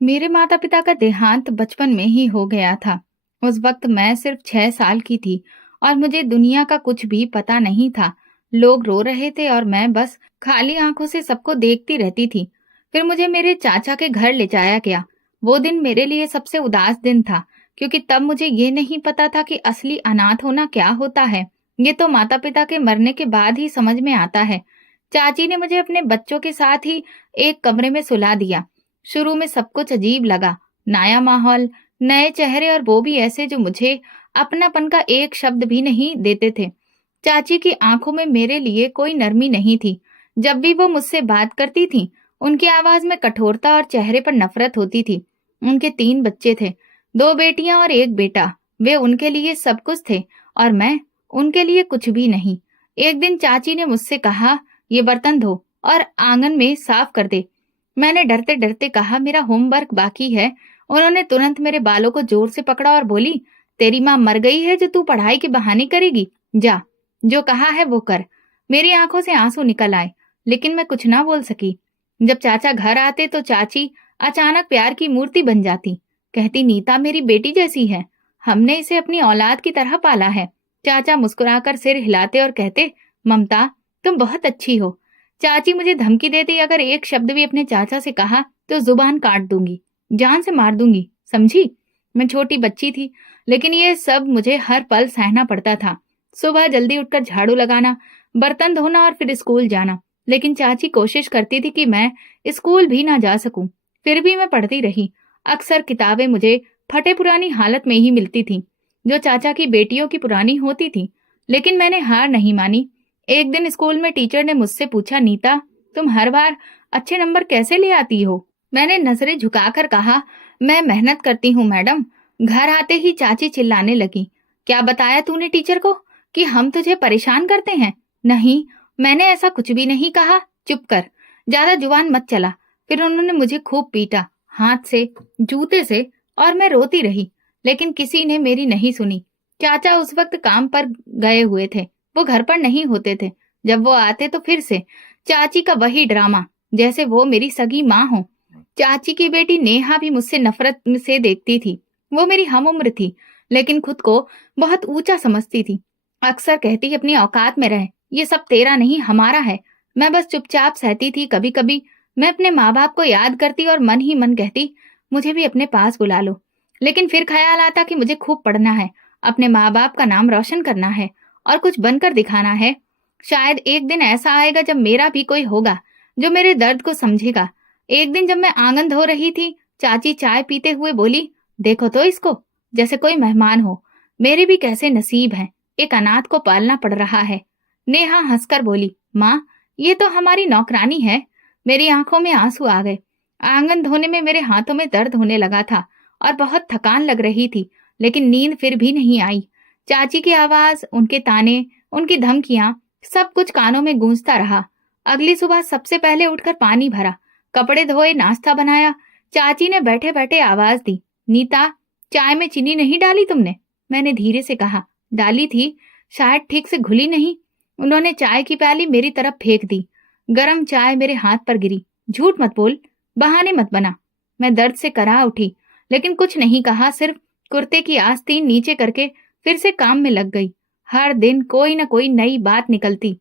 मेरे माता पिता का देहांत बचपन में ही हो गया था। उस वक्त मैं सिर्फ 6 साल की थी और मुझे दुनिया का कुछ भी पता नहीं था। लोग रो रहे थे और मैं बस खाली आंखों से सबको देखती रहती थी। फिर मुझे मेरे चाचा के घर ले जाया गया। वो दिन मेरे लिए सबसे उदास दिन था, क्योंकि तब मुझे ये नहीं पता था कि असली अनाथ होना क्या होता है। ये तो माता पिता के मरने के बाद ही समझ में आता है। चाची ने मुझे अपने बच्चों के साथ ही एक कमरे में सुला दिया। शुरू में सब कुछ अजीब लगा। नया माहौल, नए चेहरे और वो भी ऐसे जो मुझे अपनापन का एक शब्द भी नहीं देते थे। चाची की आंखों में मेरे लिए कोई नरमी नहीं थी। जब भी वो मुझसे बात करती थी, उनकी आवाज में कठोरता और चेहरे पर नफरत होती थी। उनके 3 बच्चे थे, 2 बेटियां और एक बेटा। वे उनके लिए सब कुछ थे और मैं उनके लिए कुछ भी नहीं। एक दिन चाची ने मुझसे कहा, ये बर्तन धो और आंगन में साफ कर दे। मैंने डरते डरते कहा, मेरा होमवर्क बाकी है। उन्होंने तुरंत मेरे बालों को जोर से पकड़ा और बोली, तेरी माँ मर गई है जो तू पढ़ाई के बहाने करेगी? जा, जो कहा है वो कर। मेरी आंखों से आंसू निकल आए, लेकिन मैं कुछ ना बोल सकी। जब चाचा घर आते तो चाची अचानक प्यार की मूर्ति बन जाती। कहती, नीता मेरी बेटी जैसी है, हमने इसे अपनी औलाद की तरह पाला है। चाचा मुस्कुराकर सिर हिलाते और कहते, ममता तुम बहुत अच्छी हो। चाची मुझे धमकी देती, अगर एक शब्द भी अपने चाचा से कहा तो जुबान काट दूंगी, जान से मार दूंगी, समझी? मैं छोटी बच्ची थी, लेकिन ये सब मुझे हर पल सहना पड़ता था। सुबह जल्दी उठकर झाड़ू लगाना, बर्तन धोना और फिर स्कूल जाना। लेकिन चाची कोशिश करती थी कि मैं स्कूल भी ना जा सकूं। फिर भी मैं पढ़ती रही। अक्सर किताबें मुझे फटे पुरानी हालत में ही मिलती थी, जो चाचा की बेटियों की पुरानी होती थी। लेकिन मैंने हार नहीं मानी। एक दिन स्कूल में टीचर ने मुझसे पूछा, नीता तुम हर बार अच्छे नंबर कैसे ले आती हो? मैंने नजरें झुकाकर कहा, मैं मेहनत करती हूँ मैडम। घर आते ही चाची चिल्लाने लगी, क्या बताया तूने टीचर को कि हम तुझे परेशान करते हैं? नहीं, मैंने ऐसा कुछ भी नहीं कहा। चुप कर, ज्यादा जुबान मत चला। फिर उन्होंने मुझे खूब पीटा, हाथ से, जूते से, और मैं रोती रही, लेकिन किसी ने मेरी नहीं सुनी। चाचा उस वक्त काम पर गए हुए थे, वो घर पर नहीं होते थे। जब वो आते तो फिर से चाची का वही ड्रामा, जैसे वो मेरी सगी माँ हो। चाची की बेटी नेहा भी मुझसे नफरत से देखती थी। वो मेरी हम उम्र थी, लेकिन खुद को बहुत ऊंचा समझती थी। अक्सर कहती, अपनी औकात में रह, ये सब तेरा नहीं हमारा है। मैं बस चुपचाप सहती थी। कभी कभी मैं अपने माँ बाप को याद करती और मन ही मन कहती, मुझे भी अपने पास बुला लो। लेकिन फिर ख्याल आता कि मुझे खूब पढ़ना है, अपने माँ बाप का नाम रोशन करना है और कुछ बनकर दिखाना है। शायद एक दिन ऐसा आएगा जब मेरा भी कोई होगा जो मेरे दर्द को समझेगा। एक दिन जब मैं आंगन धो रही थी, चाची चाय पीते हुए बोली, देखो तो इसको, जैसे कोई मेहमान हो। मेरे भी कैसे नसीब हैं, एक अनाथ को पालना पड़ रहा है। नेहा हंसकर बोली, माँ ये तो हमारी नौकरानी है। मेरी आंखों में आंसू आ गए। आंगन धोने में मेरे हाथों में दर्द होने लगा था और बहुत थकान लग रही थी, लेकिन नींद फिर भी नहीं आई। चाची की आवाज, उनके ताने, उनकी धमकियां, सब कुछ कानों में गूंजता रहा। अगली सुबह सबसे पहले उठकर पानी भरा, कपड़े धोए, नाश्ता बनाया। चाची ने बैठे बैठे आवाज दी, नीता चाय में चीनी नहीं डाली तुमने? मैंने धीरे से कहा, डाली थी, शायद ठीक से घुली नहीं। उन्होंने चाय की प्याली मेरी तरफ फेंक दी। गरम चाय मेरे हाथ पर गिरी। झूठ मत बोल, बहाने मत बना। मैं दर्द से करा उठी, लेकिन कुछ नहीं कहा, सिर्फ कुर्ते की आस्तीन नीचे करके फिर से काम में लग गई। हर दिन कोई न कोई नई बात निकलती।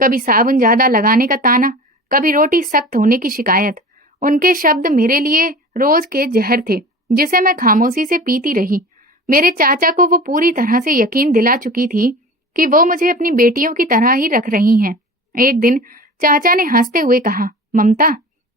कभी साबुन ज्यादा लगाने का ताना, कभी रोटी सख्त होने की शिकायत। उनके शब्द मेरे लिए रोज के जहर थे, जिसे मैं खामोशी से पीती रही। मेरे चाचा को वो पूरी तरह से यकीन दिला चुकी थी कि वो मुझे अपनी बेटियों की तरह ही रख रही हैं। एक दिन चाचा ने हंसते हुए कहा, ममता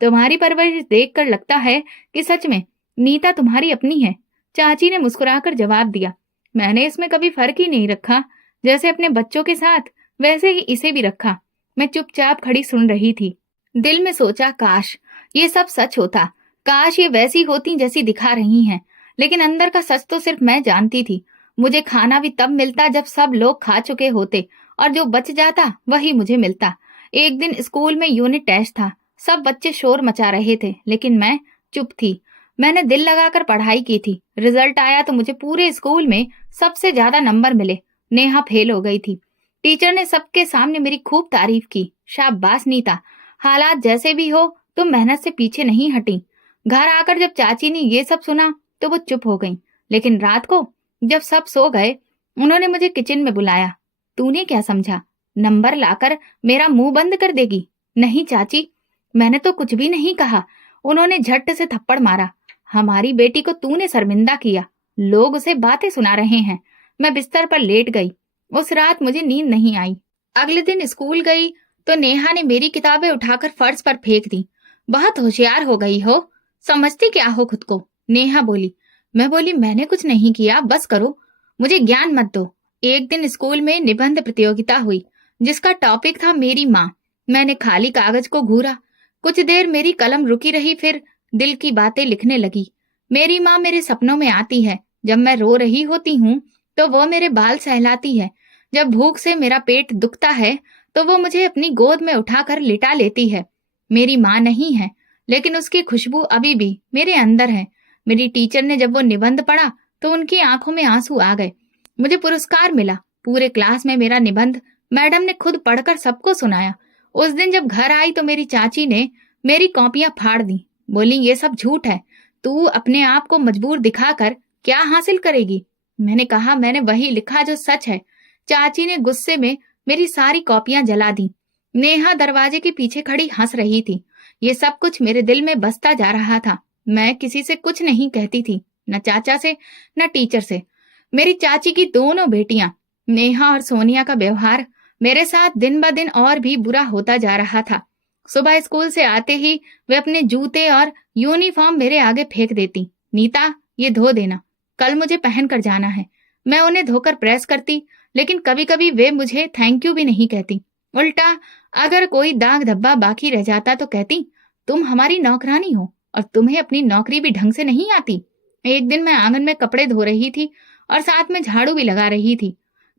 तुम्हारी परवरिश देखकर लगता है कि सच में नीता तुम्हारी अपनी है। चाची ने मुस्कुराकर जवाब दिया, मैंने इसमें कभी फर्क ही नहीं रखा। जैसे अपने बच्चों के साथ वैसे ही इसे भी रखा। मैं चुपचाप खड़ी सुन रही थी। दिल में सोचा, काश ये सब सच होता, काश ये वैसी होती जैसी दिखा रही हैं। लेकिन अंदर का सच तो सिर्फ मैं जानती थी। मुझे खाना भी तब मिलता जब सब लोग खा चुके होते, और जो बच जाता वही मुझे मिलता। एक दिन स्कूल में यूनिट टेस्ट था। सब बच्चे शोर मचा रहे थे, लेकिन मैं चुप थी। मैंने दिल लगाकर पढ़ाई की थी। रिजल्ट आया तो मुझे पूरे स्कूल में सबसे ज्यादा नंबर मिले। नेहा फेल हो गई थी। टीचर ने सबके सामने मेरी खूब तारीफ की। शाबाश नीता, हालात जैसे भी हो तुम मेहनत से पीछे नहीं हटी। घर आकर जब चाची ने ये सब सुना तो वो चुप हो गई, लेकिन रात को जब सब सो गए उन्होंने मुझे किचन में बुलाया। तूने क्या समझा, नंबर लाकर मेरा मुंह बंद कर देगी? नहीं चाची, मैंने तो कुछ भी नहीं कहा। उन्होंने झट से थप्पड़ मारा। हमारी बेटी को तूने शर्मिंदा किया, लोग उसे बातें सुना रहे हैं। मैं बिस्तर पर लेट गई। उस रात मुझे नींद नहीं आई। अगले दिन स्कूल गई तो नेहा ने मेरी किताबें उठाकर फर्श पर फेंक दी। बहुत होशियार हो गई हो, समझती क्या हो खुद को? नेहा बोली। मैं बोली, मैंने कुछ नहीं किया, बस करो, मुझे ज्ञान मत दो। एक दिन स्कूल में निबंध प्रतियोगिता हुई जिसका टॉपिक था मेरी माँ। मैंने खाली कागज को घूरा। कुछ देर मेरी कलम रुकी रही, फिर दिल की बातें लिखने लगी। मेरी माँ मेरे सपनों में आती है। जब मैं रो रही होती हूँ तो वो मेरे बाल सहलाती है। जब भूख से मेरा पेट दुखता है तो वो मुझे अपनी गोद में उठाकर लिटा लेती है। मेरी माँ नहीं है, लेकिन उसकी खुशबू अभी भी मेरे अंदर है। मेरी टीचर ने जब वो निबंध पढ़ा तो उनकी आंखों में आंसू आ गए। मुझे पुरस्कार मिला। पूरे क्लास में मेरा निबंध मैडम ने खुद पढ़कर सबको सुनाया। उस दिन जब घर आई तो मेरी चाची ने मेरी कॉपियां फाड़ दी। बोली, ये सब झूठ है, तू अपने आप को मजबूर दिखाकर क्या हासिल करेगी? मैंने कहा, मैंने वही लिखा जो सच है। चाची ने गुस्से में मेरी सारी कॉपियां जला दी। नेहा दरवाजे के पीछे खड़ी हंस रही थी। ये सब कुछ मेरे दिल में बसता जा रहा था। मैं किसी से कुछ नहीं कहती थी, न चाचा से न टीचर से। मेरी चाची की दोनों बेटियां नेहा और सोनिया का व्यवहार मेरे साथ दिन ब दिन और भी बुरा होता जा रहा था। सुबह स्कूल से आते ही वे अपने जूते और यूनिफॉर्म मेरे आगे फेंक देती। नीता, ये धो देना, कल मुझे पहन कर जाना है। मैं उन्हें धोकर प्रेस करती, लेकिन कभी कभी वे मुझे थैंक यू भी नहीं कहती। उल्टा अगर कोई दाग धब्बा बाकी रह जाता तो कहती, तुम हमारी नौकरानी हो और तुम्हें अपनी नौकरी भी ढंग से नहीं आती। एक दिन मैं आंगन में कपड़े धो रही थी और साथ में झाड़ू भी लगा रही थी।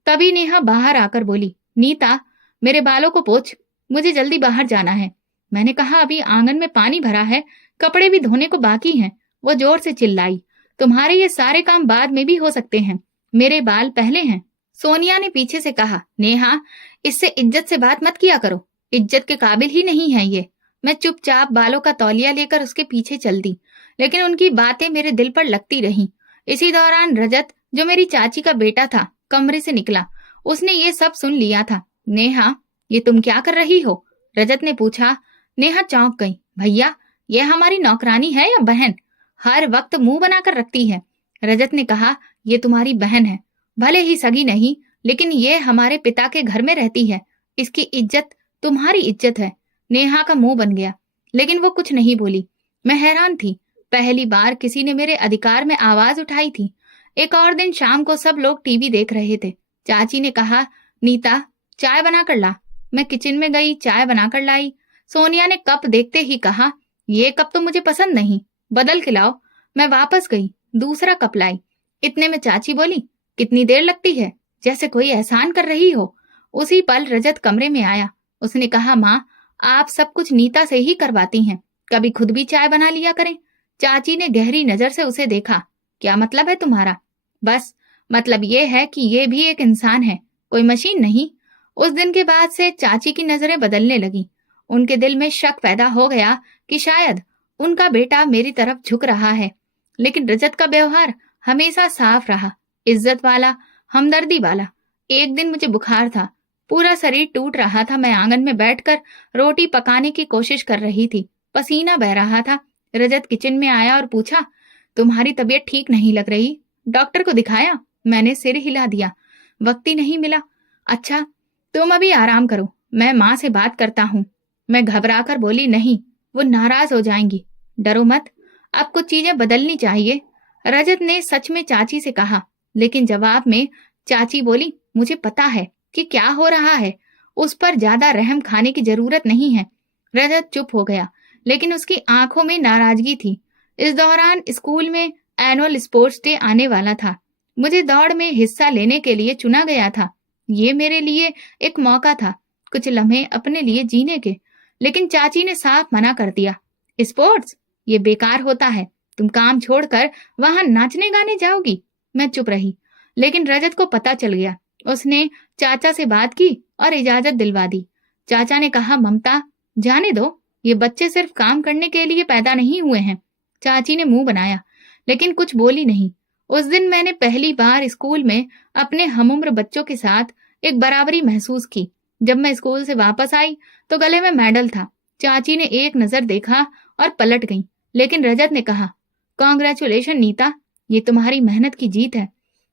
तभी नेहा बाहर आकर बोली, नीता, मेरे बालों को पोंछ, मुझे जल्दी बाहर जाना है। मैंने कहा, अभी आंगन में पानी भरा है, कपड़े भी धोने को बाकी हैं। वो जोर से चिल्लाई, तुम्हारे ये सारे काम बाद में भी हो सकते हैं, मेरे बाल पहले हैं। सोनिया ने पीछे से कहा, नेहा, इससे इज्जत से बात मत किया करो, इज्जत के काबिल ही नहीं है ये। मैं चुपचाप बालों का तौलिया लेकर उसके पीछे चल दी, लेकिन उनकी बातें मेरे दिल पर लगती रहीं। इसी दौरान रजत, जो मेरी चाची का बेटा था, कमरे से निकला। उसने ये सब सुन लिया था। नेहा, ये तुम क्या कर रही हो? रजत ने पूछा। नेहा चौंक गई। भैया, ये हमारी नौकरानी है या बहन? हर वक्त मुंह बनाकर रखती है। रजत ने कहा, ये तुम्हारी बहन है, भले ही सगी नहीं, लेकिन ये हमारे पिता के घर में रहती है। इसकी इज्जत तुम्हारी इज्जत है। नेहा का मुंह बन गया, लेकिन वो कुछ नहीं बोली। मैं हैरान थी, पहली बार किसी ने मेरे अधिकार में आवाज उठाई थी। एक और दिन शाम को सब लोग टीवी देख रहे थे। चाची ने कहा, नीता, चाय बनाकर ला। मैं किचन में गई, चाय बनाकर लाई। सोनिया ने कप देखते ही कहा, ये कप तो मुझे पसंद नहीं, बदल के लाओ। मैं वापस गई, दूसरा कप लाई। इतने में चाची बोली, कितनी देर लगती है, जैसे कोई एहसान कर रही हो। उसी पल रजत कमरे में आया। उसने कहा, माँ, आप सब कुछ नीता से ही करवाती हैं, कभी खुद भी चाय बना लिया करें। चाची ने गहरी नजर से उसे देखा। क्या मतलब है तुम्हारा? बस मतलब ये है कि ये भी एक इंसान है, कोई मशीन नहीं। उस दिन के बाद से चाची की नजरें बदलने लगी। उनके दिल में शक पैदा हो गया कि शायद उनका बेटा मेरी तरफ झुक रहा है। लेकिन रजत का व्यवहार हमेशा साफ रहा, इज्जत वाला, हमदर्दी वाला। एक दिन मुझे बुखार था, पूरा शरीर टूट रहा था। मैं आंगन में बैठकर रोटी पकाने की कोशिश कर रही थी, पसीना बह रहा था। रजत किचन में आया और पूछा, तुम्हारी तबीयत ठीक नहीं लग रही, डॉक्टर को दिखाया? मैंने सिर हिला दिया, वक्त ही नहीं मिला। अच्छा, तुम अभी आराम करो, मैं माँ से बात करता हूँ। मैं घबराकर बोली, नहीं, वो नाराज हो जाएंगी। डरो मत, अब कुछ चीजें बदलनी चाहिए। रजत ने सच में चाची से कहा, लेकिन जवाब में चाची बोली, मुझे पता है कि क्या हो रहा है, उस पर ज्यादा रहम खाने की जरूरत नहीं है। रजत चुप हो गया, लेकिन उसकी आंखों में नाराजगी थी। इस दौरान स्कूल में एनुअल स्पोर्ट्स डे आने वाला था। मुझे दौड़ में हिस्सा लेने के लिए चुना गया था। ये मेरे लिए एक मौका था, कुछ लम्हे अपने लिए जीने के। लेकिन चाची ने साफ मना कर दिया, स्पोर्ट्स ये बेकार होता है, तुम काम छोड़कर वहां नाचने गाने जाओगी। मैं चुप रही, लेकिन रजत को पता चल गया। उसने चाचा से बात की और इजाजत दिलवा दी। चाचा ने कहा, ममता, जाने दो, ये बच्चे सिर्फ काम करने के लिए पैदा नहीं हुए हैं, चाची ने मुंह बनाया, लेकिन कुछ बोली नहीं। उस दिन मैंने पहली बार स्कूल में अपने हमउम्र बच्चों के साथ एक बराबरी महसूस की। जब मैं स्कूल से वापस आई तो गले में मेडल था। चाची ने एक नजर देखा और पलट गई, लेकिन रजत ने कहा, कॉन्ग्रेचुलेशन नीता, ये तुम्हारी मेहनत की जीत है।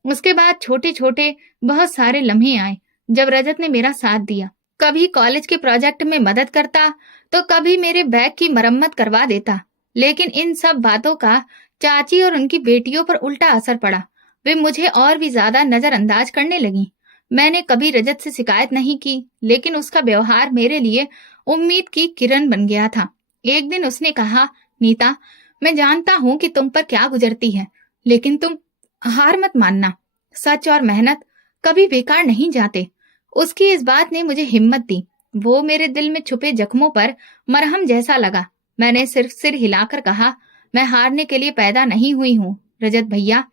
उसके बाद छोटे छोटे बहुत सारे लम्हे आए जब रजत ने मेरा साथ दिया। कभी कॉलेज के प्रोजेक्ट में मदद करता तो कभी मेरे बैग की मरम्मत करवा देता। लेकिन इन सब बातों का चाची और उनकी बेटियों पर उल्टा असर पड़ा। वे मुझे और भी ज्यादा नजरअंदाज करने लगी। मैंने कभी रजत से शिकायत नहीं की, लेकिन उसका व्यवहार मेरे लिए उम्मीद की किरण बन गया था। एक दिन उसने कहा, नीता, मैं जानता हूं कि तुम पर क्या गुजरती है, लेकिन तुम हार मत मानना। सच और मेहनत कभी बेकार नहीं जाते। उसकी इस बात ने मुझे हिम्मत दी। वो मेरे दिल में छुपे जख्मों पर मरहम जैसा लगा। मैंने सिर्फ सिर हिलाकर कहा, मैं हारने के लिए पैदा नहीं हुई हूँ रजत भैया।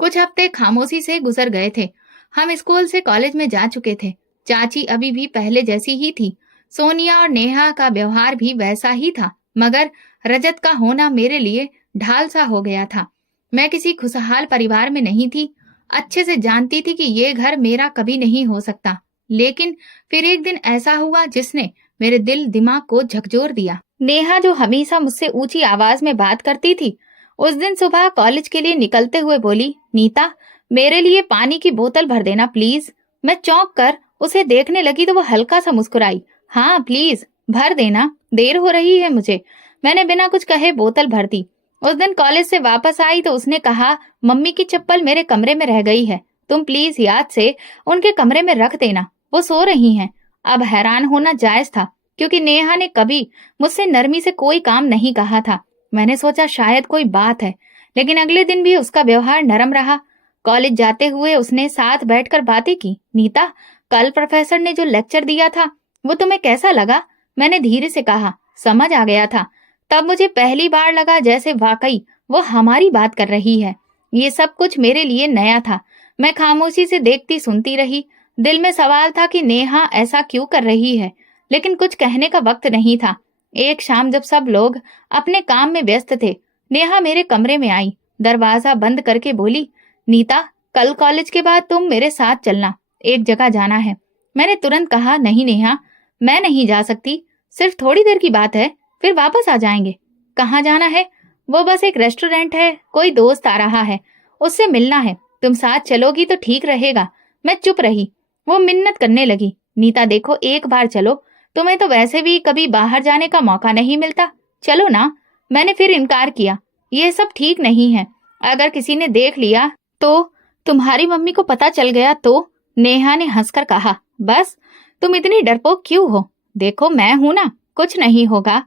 कुछ हफ्ते खामोशी से गुजर गए थे। हम स्कूल से कॉलेज में जा चुके थे। चाची अभी भी पहले जैसी ही थी। सोनिया और नेहा का व्यवहार भी वैसा ही था, मगर रजत का होना मेरे लिए ढाल सा हो गया था। मैं किसी खुशहाल परिवार में नहीं थी। अच्छे से जानती थी कि ये घर मेरा कभी नहीं हो सकता। लेकिन फिर एक दिन ऐसा हुआ जिसने मेरे दिल दिमाग को झकझोर दिया। नेहा, जो हमेशा मुझसे ऊंची आवाज में बात करती थी, उस दिन सुबह कॉलेज के लिए निकलते हुए बोली, नीता, मेरे लिए पानी की बोतल भर देना प्लीज। मैं चौंक कर उसे देखने लगी तो वो हल्का सा मुस्कुराई। हाँ प्लीज, भर देना, देर हो रही है मुझे। मैंने बिना कुछ कहे बोतल भर दी। उस दिन कॉलेज से वापस आई तो उसने कहा, मम्मी की चप्पल मेरे कमरे में रह गई है, तुम प्लीज याद से उनके कमरे में रख देना, वो सो रही हैं। अब हैरान होना जायज था, क्योंकि नेहा ने कभी मुझसे नरमी से कोई काम नहीं कहा था। मैंने सोचा शायद कोई बात है, लेकिन अगले दिन भी उसका व्यवहार नरम रहा। कॉलेज जाते हुए उसने साथ बैठकर बातें की। नीता, कल प्रोफेसर ने जो लेक्चर दिया था वो तुम्हें कैसा लगा? मैंने धीरे से कहा। समझ आ गया था। तब मुझे पहली बार लगा जैसे वाकई वो हमारी बात कर रही है। ये सब कुछ मेरे लिए नया था। मैं खामोशी से देखती सुनती रही। दिल में सवाल था कि नेहा ऐसा क्यों कर रही है, लेकिन कुछ कहने का वक्त नहीं था। एक शाम जब सब लोग अपने काम में व्यस्त थे, नेहा मेरे कमरे में आई। दरवाजा बंद करके बोली, नीता, कल कॉलेज के बाद तुम मेरे साथ चलना, एक जगह जाना है। मैंने तुरंत कहा, नहीं नेहा, मैं नहीं जा सकती, सिर्फ थोड़ी देर की बात है, फिर वापस आ जाएंगे। कहाँ जाना है? वो बस एक रेस्टोरेंट है, कोई दोस्त आ रहा है, उससे मिलना है, तुम साथ चलोगी तो ठीक रहेगा। मैं चुप रही। वो मिन्नत करने लगी, नीता देखो, एक बार चलो, तुम्हें तो वैसे भी कभी बाहर जाने का मौका नहीं मिलता, चलो ना। मैंने फिर इनकार किया। ये सब ठीक नहीं है, अगर किसी ने देख लिया तो, तुम्हारी मम्मी को पता चल गया तो। नेहा ने हंसकर कहा, बस तुम इतनी डरपोक क्यों हो? देखो मैं हूं ना, कुछ नहीं होगा।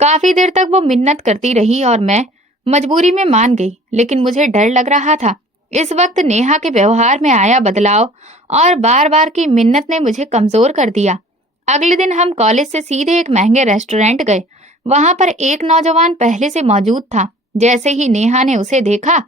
काफी देर तक वो मिन्नत करती रही और मैं मजबूरी में मान गई, लेकिन मुझे डर लग रहा था। इस वक्त नेहा के व्यवहार में आया बदलाव और बार बार की मिन्नत ने मुझे कमजोर कर दिया। अगले दिन हम कॉलेज से सीधे एक महंगे रेस्टोरेंट गए। वहां पर एक नौजवान पहले से मौजूद था। जैसे ही नेहा ने उसे देखा,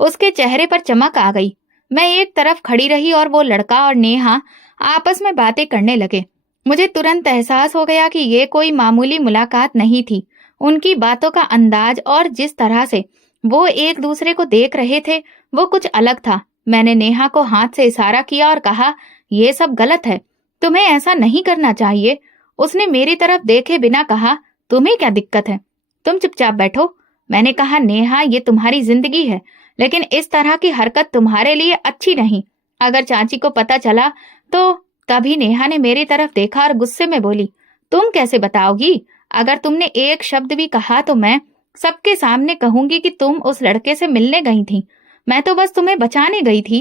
उसके चेहरे पर चमक आ गई। मैं एक तरफ खड़ी रही और वो लड़का और नेहा आपस में बातें करने लगे। मुझे तुरंत एहसास हो गया कि ये कोई मामूली मुलाकात नहीं थी। उनकी बातों का अंदाज और जिस तरह से वो एक दूसरे को देख रहे थे, वो कुछ अलग था। मैंने नेहा को हाथ से इशारा किया और कहा, ये सब गलत है, तुम्हें ऐसा नहीं करना चाहिए। उसने मेरी तरफ देखे बिना कहा, तुम्हें क्या दिक्कत है, तुम चुपचाप बैठो। मैंने कहा, नेहा, ये तुम्हारी जिंदगी है, लेकिन इस तरह की हरकत तुम्हारे लिए अच्छी नहीं। अगर चाची को पता चला तो। तभी नेहा ने मेरी तरफ देखा और गुस्से में बोली, तुम कैसे बताओगी? अगर तुमने एक शब्द भी कहा तो मैं सबके सामने कहूंगी कि तुम उस लड़के से मिलने गई थी। मैं तो बस तुम्हें बचाने गई थी।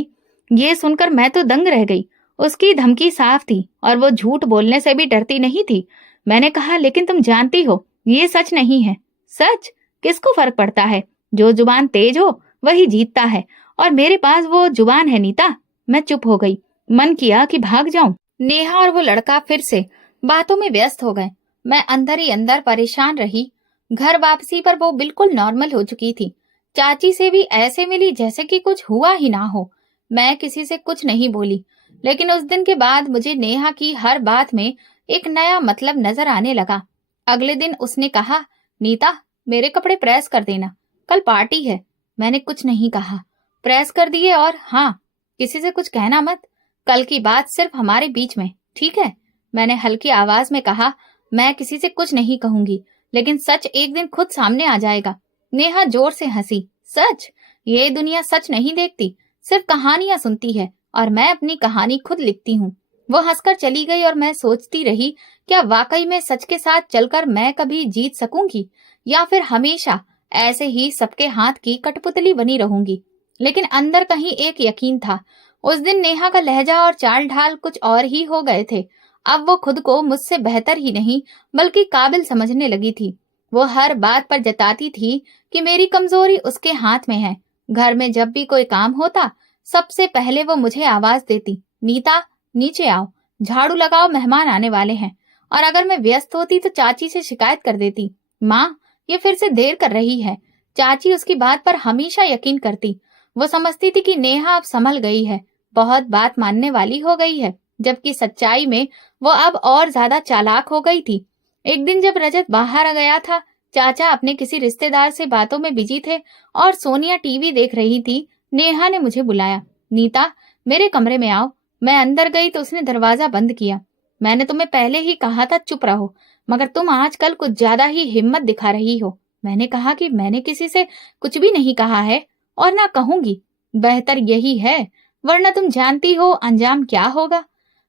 ये सुनकर मैं तो दंग रह गई। उसकी धमकी साफ थी और वो झूठ बोलने से भी डरती नहीं थी। मैंने कहा, लेकिन तुम जानती हो ये सच नहीं है। सच? किसको फर्क पड़ता है? जो जुबान तेज हो वही जीतता है, और मेरे पास वो जुबान है नीता। मैं चुप हो गई। मन किया कि भाग जाऊं। नेहा और वो लड़का फिर से बातों में व्यस्त हो गए। मैं अंदर ही अंदर परेशान रही। घर वापसी पर वो बिल्कुल नॉर्मल हो चुकी थी। चाची से भी ऐसे मिली जैसे कि कुछ हुआ ही ना हो। मैं किसी से कुछ नहीं बोली, लेकिन उस दिन के बाद मुझे नेहा की हर बात में एक नया मतलब नजर आने लगा। अगले दिन उसने कहा, नीता, मेरे कपड़े प्रेस कर देना। कल पार्टी है। मैंने कुछ नहीं कहा, प्रेस कर दिए और हाँ, किसी से कुछ कहना मत। कल की बात सिर्फ हमारे बीच में, ठीक है? मैंने हल्की आवाज में कहा। मैं किसी से कुछ नहीं कहूंगी, लेकिन सच एक दिन खुद सामने आ जाएगा। नेहा जोर से हंसी। सच? ये दुनिया सच नहीं देखती, सिर्फ कहानियां सुनती है और मैं अपनी कहानी खुद लिखती हूँ। वो हंसकर चली गई और मैं सोचती रही, क्या वाकई में सच के साथ चलकर मैं कभी जीत सकूंगी या फिर हमेशा ऐसे ही सबके हाथ की कठपुतली बनी रहूंगी। लेकिन अंदर कहीं एक यकीन था। उस दिन नेहा का लहजा और चाल ढाल कुछ और ही हो गए थे। अब वो खुद को मुझसे बेहतर ही नहीं बल्कि काबिल समझने लगी थी। वो हर बात पर जताती थी कि मेरी कमजोरी उसके हाथ में है। घर में जब भी कोई काम होता, सबसे पहले वो मुझे आवाज देती, नीता नीचे आओ, झाड़ू लगाओ, मेहमान आने वाले हैं। और अगर मैं व्यस्त होती तो चाची से शिकायत कर देती, माँ ये फिर से देर कर रही है। चाची उसकी बात पर हमेशा यकीन करती। वो समझती थी कि नेहा अब संभल गई है, बहुत बात मानने वाली हो गई है, जबकि सच्चाई में वो अब और ज्यादा चालाक हो गई थी। एक दिन जब रजत बाहर आ गया था, चाचा अपने किसी रिश्तेदार से बातों में बिजी थे और सोनिया टीवी देख रही थी। नेहा ने मुझे बुलाया, नीता मेरे कमरे में आओ। मैं अंदर गई तो उसने दरवाजा बंद किया। मैंने तुम्हें पहले ही कहा था चुप रहो, मगर तुम आजकल कुछ ज्यादा ही हिम्मत दिखा रही हो। मैंने कहा कि मैंने किसी से कुछ भी नहीं कहा है और ना कहूंगी। बेहतर यही है, वरना तुम जानती हो अंजाम क्या होगा।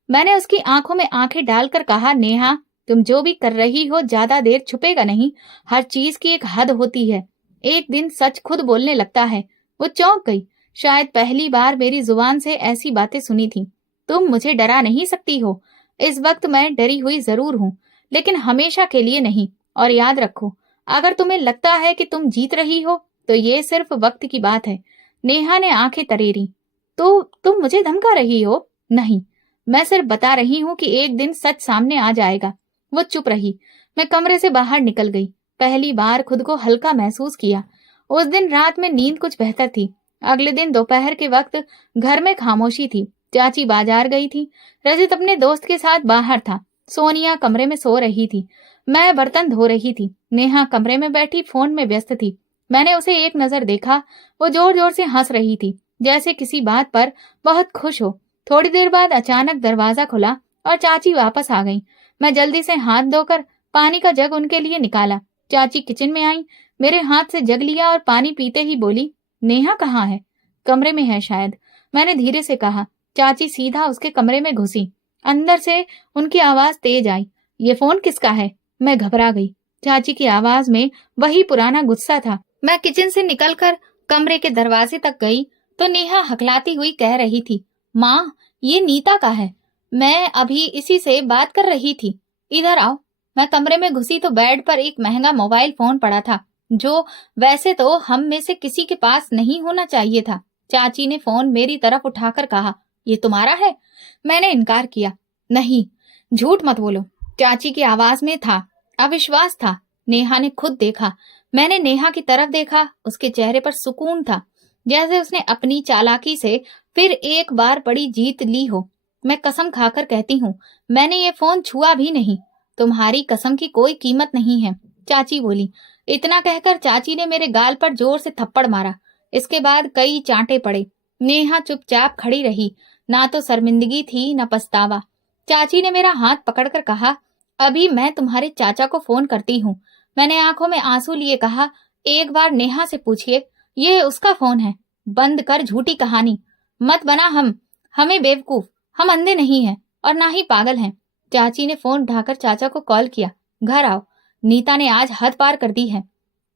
मैंने उसकी आंखों में आंखें डालकर कहा, नेहा तुम जो भी कर रही हो ज्यादा देर छुपेगा नहीं। हर चीज की एक हद होती है। एक दिन सच खुद बोलने लगता है। वो चौंक गई। शायद पहली बार मेरी जुबान से ऐसी बातें सुनी थी। तुम मुझे डरा नहीं सकती हो। इस वक्त मैं डरी हुई जरूर हूँ, लेकिन हमेशा के लिए नहीं। और याद रखो, अगर तुम्हें लगता है कि तुम जीत रही हो तो ये सिर्फ वक्त की बात है। नेहा ने आंखें तरेरी। तो तुम मुझे धमका रही हो? नहीं, मैं सिर्फ बता रही हूँ कि एक दिन सच सामने आ जाएगा। वो चुप रही। मैं कमरे से बाहर निकल गई। पहली बार खुद को हल्का महसूस किया। उस दिन रात में नींद कुछ बेहतर थी। अगले दिन दोपहर के वक्त घर में खामोशी थी। चाची बाजार गई थी। रजत अपने दोस्त के साथ बाहर था। सोनिया कमरे में सो रही थी। मैं बर्तन धो रही थी। नेहा कमरे में बैठी फोन में व्यस्त थी। मैंने उसे एक नजर देखा। वो जोर जोर से हंस रही थी, जैसे किसी बात पर बहुत खुश हो। थोड़ी देर बाद अचानक दरवाजा खुला और चाची वापस आ गई। मैं जल्दी से हाथ धोकर पानी का जग उनके लिए निकाला। चाची किचन में आई, मेरे हाथ से जग लिया और पानी पीते ही बोली, नेहा कहाँ है? कमरे में है शायद, मैंने धीरे से कहा। चाची सीधा उसके कमरे में घुसी। अंदर से उनकी आवाज तेज आई, ये फोन किसका है? मैं घबरा गई। चाची की आवाज में वही पुराना गुस्सा था। मैं किचन से निकलकर कमरे के दरवाजे तक गई तो नेहा हकलाती हुई कह रही थी, माँ ये नीता का है, मैं अभी इसी से बात कर रही थी, इधर आओ। मैं कमरे में घुसी तो बेड पर एक महंगा मोबाइल फोन पड़ा था, जो वैसे तो हम में से किसी के पास नहीं होना चाहिए था। चाची ने फोन मेरी तरफ उठाकर कहा, ये तुम्हारा है? मैंने इनकार किया। नहीं, झूठ मत बोलो। चाची की आवाज में था अविश्वास था। नेहा ने खुद देखा। मैंने नेहा की तरफ देखा। उसके चेहरे पर सुकून था, जैसे उसने अपनी चालाकी से फिर एक बार बड़ी जीत ली हो। मैं कसम खाकर कहती हूँ, मैंने ये फोन छुआ भी नहीं। तुम्हारी कसम की कोई कीमत नहीं है, चाची बोली। इतना कहकर चाची ने मेरे गाल पर जोर से थप्पड़ मारा। इसके बाद कई चांटे पड़े। नेहा चुपचाप खड़ी रही, ना तो शर्मिंदगी थी न पछतावा। चाची ने मेरा हाथ पकड़कर कहा, अभी मैं तुम्हारे चाचा को फोन करती हूँ। मैंने आंखों में आंसू लिए कहा, एक बार नेहा से पूछिए, ये उसका फोन है। बंद कर झूठी कहानी, मत बना हमें बेवकूफ। हम अंधे नहीं हैं और ना ही पागल हैं। चाची ने फोन उठाकर चाचा को कॉल किया, घर आओ, नीता ने आज हद पार कर दी है।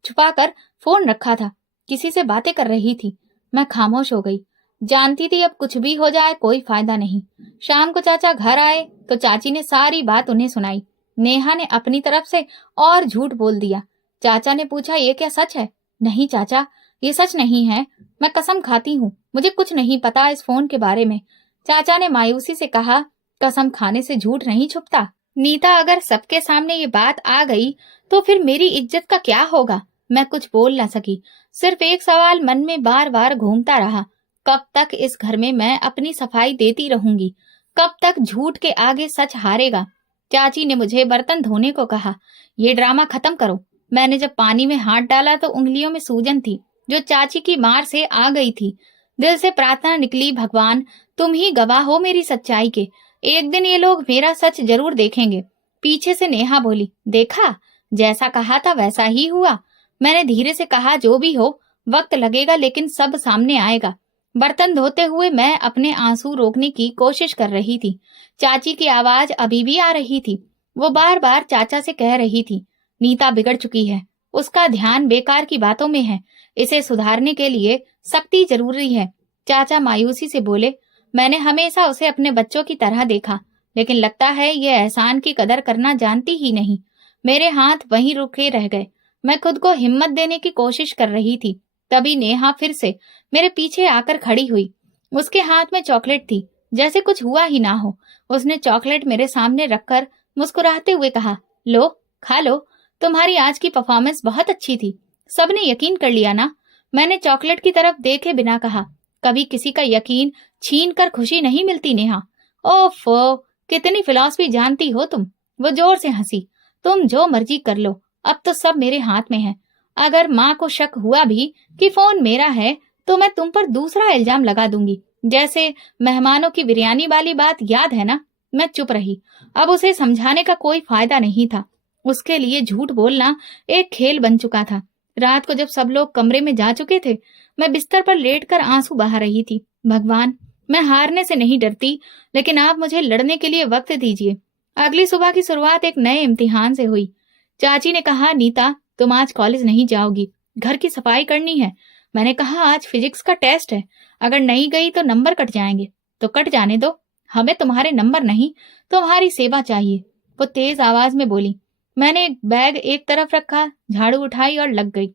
छुपाकर फोन रखा था, किसी से बातें कर रही थी। मैं खामोश हो गई। जानती थी अब कुछ भी हो जाए कोई फायदा नहीं। शाम को चाचा घर आए तो चाची ने सारी बात उन्हें सुनाई। नेहा ने अपनी तरफ से और झूठ बोल दिया। चाचा ने पूछा, ये क्या सच है? नहीं चाचा, ये सच नहीं है, मैं कसम खाती हूँ, मुझे कुछ नहीं पता इस फोन के बारे में। चाचा ने मायूसी से कहा, कसम खाने से झूठ नहीं छुपता। नीता, अगर सबके सामने ये बात आ गई तो फिर मेरी इज्जत का क्या होगा? मैं कुछ बोल न सकी। सिर्फ एक सवाल मन में बार बार घूमता रहा, कब तक इस घर में मैं अपनी सफाई देती रहूंगी? कब तक झूठ के आगे सच हारेगा? चाची ने मुझे बर्तन धोने को कहा, ये ड्रामा खत्म करो। मैंने जब पानी में हाथ डाला तो उंगलियों में सूजन थी जो चाची की मार से आ गई थी। दिल से प्रार्थना निकली, भगवान तुम ही गवाह हो मेरी सच्चाई के, एक दिन ये लोग मेरा सच जरूर देखेंगे। पीछे से नेहा बोली, देखा जैसा कहा था वैसा ही हुआ। मैंने धीरे से कहा, जो भी हो वक्त लगेगा लेकिन सब सामने आएगा। बर्तन धोते हुए मैं अपने आंसू रोकने की कोशिश कर रही थी। चाची की आवाज अभी भी आ रही थी। वो बार बार चाचा से कह रही थी, नीता बिगड़ चुकी है, उसका ध्यान बेकार की बातों में है, इसे सुधारने के लिए सख्ती जरूरी है। चाचा मायूसी से बोले, मैंने हमेशा उसे अपने बच्चों की तरह देखा, लेकिन लगता है ये एहसान की कदर करना जानती ही नहीं। मेरे हाथ वहीं रुके रह गए। मैं खुद को हिम्मत देने की कोशिश कर रही थी, तभी नेहा फिर से मेरे पीछे आकर खड़ी हुई। उसके हाथ में चॉकलेट थी, जैसे कुछ हुआ ही ना हो। उसने चॉकलेट मेरे सामने रखकर मुस्कुराते हुए कहा, लो खा लो, तुम्हारी आज की परफॉर्मेंस बहुत अच्छी थी, सबने यकीन कर लिया ना। मैंने चॉकलेट की तरफ देखे बिना कहा, कभी किसी का यकीन छीन कर खुशी नहीं मिलती नेहा। ओफो, कितनी फिलॉसफी जानती हो तुम। वो जोर से हंसी, तुम जो मर्जी कर लो, अब तो सब मेरे हाथ में है। अगर माँ को शक हुआ भी कि फोन मेरा है तो मैं तुम पर दूसरा इल्जाम लगा दूंगी, जैसे मेहमानों की बिरयानी वाली बात, याद है ना। मैं चुप रही। अब उसे समझाने का कोई फायदा नहीं था। उसके लिए झूठ बोलना एक खेल बन चुका था। रात को जब सब लोग कमरे में जा चुके थे, मैं बिस्तर पर लेटकर आंसू बहा रही थी। भगवान, मैं हारने से नहीं डरती, लेकिन आप मुझे लड़ने के लिए वक्त दीजिए। अगली सुबह की शुरुआत एक नए इम्तिहान से हुई। चाची ने कहा, नीता तुम आज कॉलेज नहीं जाओगी, घर की सफाई करनी है। मैंने कहा, आज फिजिक्स का टेस्ट है, अगर नहीं गई तो नंबर कट जाएंगे। तो कट जाने दो, हमें तुम्हारे नंबर नहीं, तुम्हारी सेवा चाहिए, वो तेज आवाज में बोली। मैंने बैग एक तरफ रखा, झाड़ू उठाई और लग गई।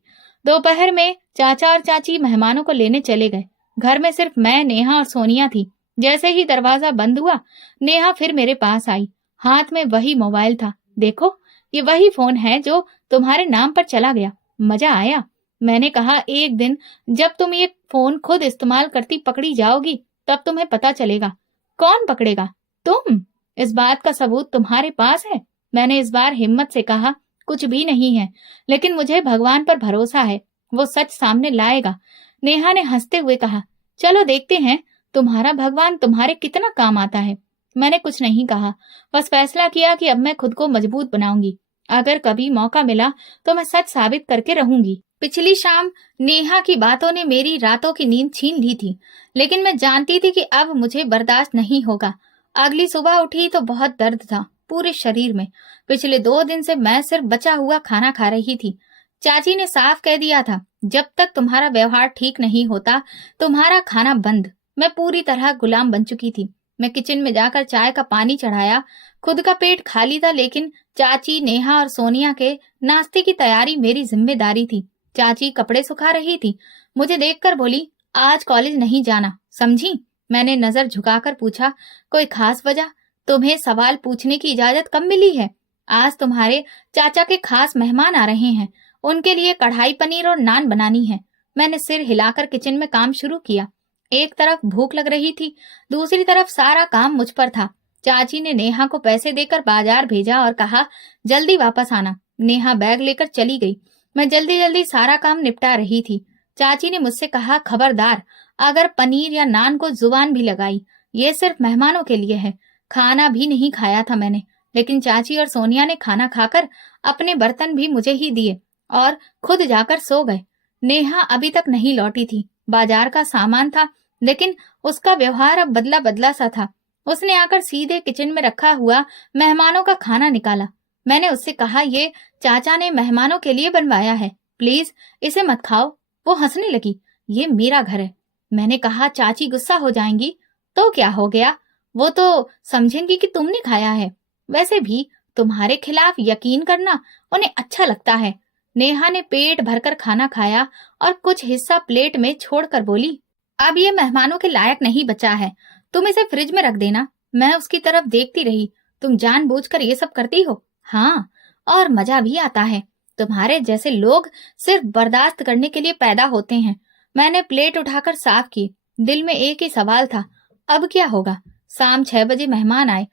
दोपहर में चाचा और चाची मेहमानों को लेने चले गए। घर में सिर्फ मैं, नेहा और सोनिया थी। जैसे ही दरवाजा बंद हुआ, नेहा फिर मेरे पास आई। हाथ में वही मोबाइल था। देखो, ये वही फोन है जो तुम्हारे नाम पर चला गया। मजा आया। मैंने कहा, एक दिन जब तुम ये फोन खुद इस्तेमाल करती पकड़ी जाओगी, तब तुम्हें पता चलेगा। कौन पकड़ेगा? तुम। इस बात का सबूत तुम्हारे पास है? मैंने इस बार हिम्मत से कहा, कुछ भी नहीं है, लेकिन मुझे भगवान पर भरोसा है, वो सच सामने लाएगा। नेहा ने हंसते हुए कहा, चलो देखते हैं तुम्हारा भगवान तुम्हारे कितना काम आता है। मैंने कुछ नहीं कहा, बस फैसला किया कि अब मैं खुद को मजबूत बनाऊंगी। अगर कभी मौका मिला तो मैं सच साबित करके रहूंगी। पिछली शाम नेहा की बातों ने मेरी रातों की नींद छीन ली थी, लेकिन मैं जानती थी कि अब मुझे बर्दाश्त नहीं होगा। अगली सुबह उठी तो बहुत दर्द था पूरे शरीर में। पिछले 2 दिन से मैं सिर्फ बचा हुआ खाना खा रही थी। चाची ने साफ कह दिया था, जब तक तुम्हारा व्यवहार ठीक नहीं होता, तुम्हारा खाना बंद। मैं पूरी तरह गुलाम बन चुकी थी। मैं किचन में जाकर चाय का पानी चढ़ाया। खुद का पेट खाली था, लेकिन चाची, नेहा और सोनिया के नाश्ते की तैयारी मेरी जिम्मेदारी थी। चाची कपड़े सुखा रही थी। मुझे देखकर बोली, आज कॉलेज नहीं जाना, समझी? मैंने नजर झुकाकर पूछा, कोई खास वजह? तुम्हें सवाल पूछने की इजाजत कब मिली है? आज तुम्हारे चाचा के खास मेहमान आ रहे हैं, उनके लिए कढ़ाई पनीर और नान बनानी है। मैंने सिर हिलाकर किचन में काम शुरू किया। एक तरफ भूख लग रही थी, दूसरी तरफ सारा काम मुझ पर था। चाची ने नेहा को पैसे देकर बाजार भेजा और कहा, जल्दी वापस आना। नेहा बैग लेकर चली गई। मैं जल्दी जल्दी सारा काम निपटा रही थी। चाची ने मुझसे कहा, खबरदार अगर पनीर या नान को जुबान भी लगाई, ये सिर्फ मेहमानों के लिए है। खाना भी नहीं खाया था मैंने, लेकिन चाची और सोनिया ने खाना खाकर अपने बर्तन भी मुझे ही दिए और खुद जाकर सो गए। नेहा अभी तक नहीं लौटी थी। बाजार का सामान था, लेकिन उसका व्यवहार अब बदला बदला सा था। उसने आकर सीधे किचन में रखा हुआ मेहमानों का खाना निकाला। मैंने उससे कहा, ये चाचा ने मेहमानों के लिए बनवाया है, प्लीज इसे मत खाओ। वो हंसने लगी, ये मेरा घर है। मैंने कहा, चाची गुस्सा हो जाएंगी। तो क्या हो गया, वो तो समझेंगी कि तुमने खाया है। वैसे भी तुम्हारे खिलाफ यकीन करना उन्हें अच्छा लगता है। नेहा ने पेट भरकर खाना खाया और कुछ हिस्सा प्लेट में छोड़कर बोली, अब ये मेहमानों के लायक नहीं बचा है, तुम इसे फ्रिज में रख देना। मैं उसकी तरफ देखती रही। तुम जानबूझकर ये सब करती हो? हाँ, और मजा भी आता है। तुम्हारे जैसे लोग सिर्फ बर्दाश्त करने के लिए पैदा होते हैं। मैंने प्लेट उठाकर साफ की। दिल में एक ही सवाल था, अब क्या होगा? शाम 6 बजे मेहमान आए।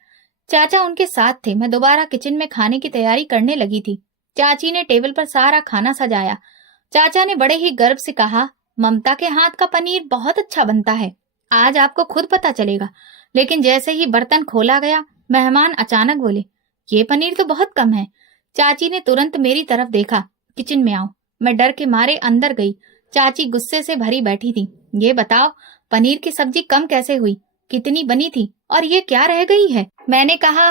चाचा उनके साथ थे। मैं दोबारा किचन में खाने की तैयारी करने लगी थी। चाची ने टेबल पर सारा खाना सजाया। चाचा ने बड़े ही गर्व से कहा, ममता के हाथ का पनीर बहुत अच्छा बनता है, आज आपको खुद पता चलेगा। लेकिन जैसे ही बर्तन खोला गया, मेहमान अचानक बोले, ये पनीर तो बहुत कम है। चाची ने तुरंत मेरी तरफ देखा, किचन में आओ। मैं डर के मारे अंदर गई। चाची गुस्से से भरी बैठी थी। ये बताओ, पनीर की सब्जी कम कैसे हुई? कितनी बनी थी और ये क्या रह गई है? मैंने कहा,